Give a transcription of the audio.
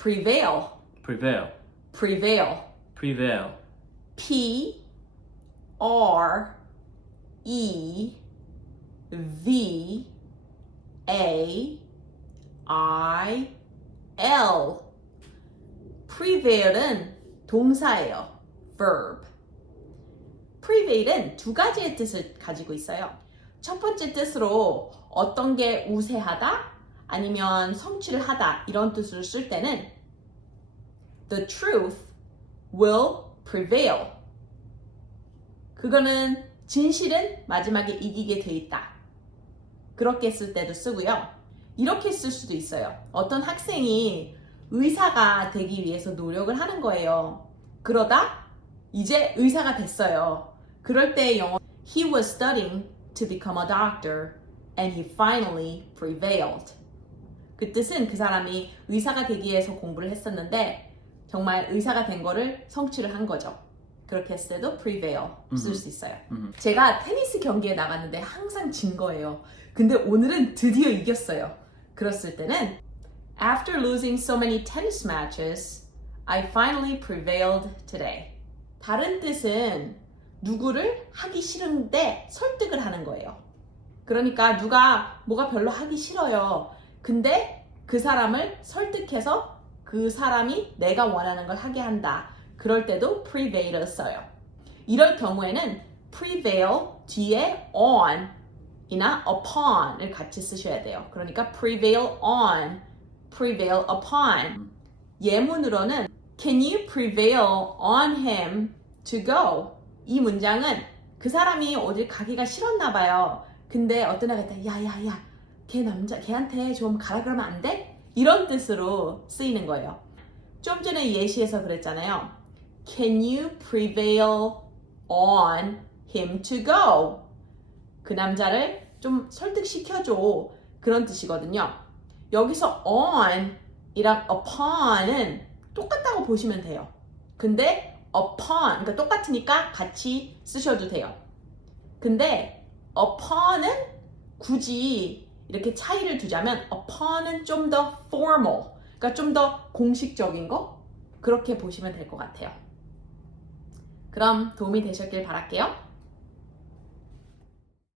prevail, prevail, prevail. prevail, P R E V A I L prevail은 동사예요. verb. prevail은 두 가지의 뜻을 가지고 있어요. 첫 번째 뜻으로 어떤 게 우세하다 아니면 성취를 하다 이런 뜻으로 쓸 때는 the truth will prevail. 그거는 진실은 마지막에 이기게 돼 있다. 그렇게 쓸 때도 쓰고요. 이렇게 쓸 수도 있어요. 어떤 학생이 의사가 되기 위해서 노력을 하는 거예요. 그러다 이제 의사가 됐어요. 그럴 때 영어 He was studying to become a doctor and he finally prevailed. 그 뜻은 그 사람이 의사가 되기 위해서 공부를 했었는데 정말 의사가 된 거를 성취를 한 거죠. 그렇게 했을 때도 prevail 쓸 수 있어요. 음. 제가 테니스 경기에 나갔는데 항상 진 거예요. 근데 오늘은 드디어 이겼어요. 그랬을 때는 After losing so many tennis matches, I finally prevailed today. 다른 뜻은 누구를 하기 싫은데 설득을 하는 거예요. 그러니까 누가 뭐가 별로 하기 싫어요. 근데 그 사람을 설득해서 그 사람이 내가 원하는 걸 하게 한다. 그럴 때도 prevail을 써요. 이럴 경우에는 prevail 뒤에 on 이나 upon을 같이 쓰셔야 돼요. 그러니까 prevail on, prevail upon. 예문으로는 Can you prevail on him to go? 이 문장은 그 사람이 어딜 가기가 싫었나 봐요. 근데 어떤 애가 있다. 야야야, 걔 남자, 걔한테 좀 가라 그러면 안 돼? 이런 뜻으로 쓰이는 거예요. 좀 전에 예시에서 그랬잖아요. Can you prevail on him to go? 그 남자를 좀 설득시켜줘. 그런 뜻이거든요. 여기서 on 이랑 upon은 똑같다고 보시면 돼요. 근데 upon, 그러니까 똑같으니까 같이 쓰셔도 돼요. 근데 upon은 굳이 이렇게 차이를 두자면 upon은 좀 더 formal, 그러니까 좀 더 공식적인 거 그렇게 보시면 될 것 같아요. 그럼 도움이 되셨길 바랄게요.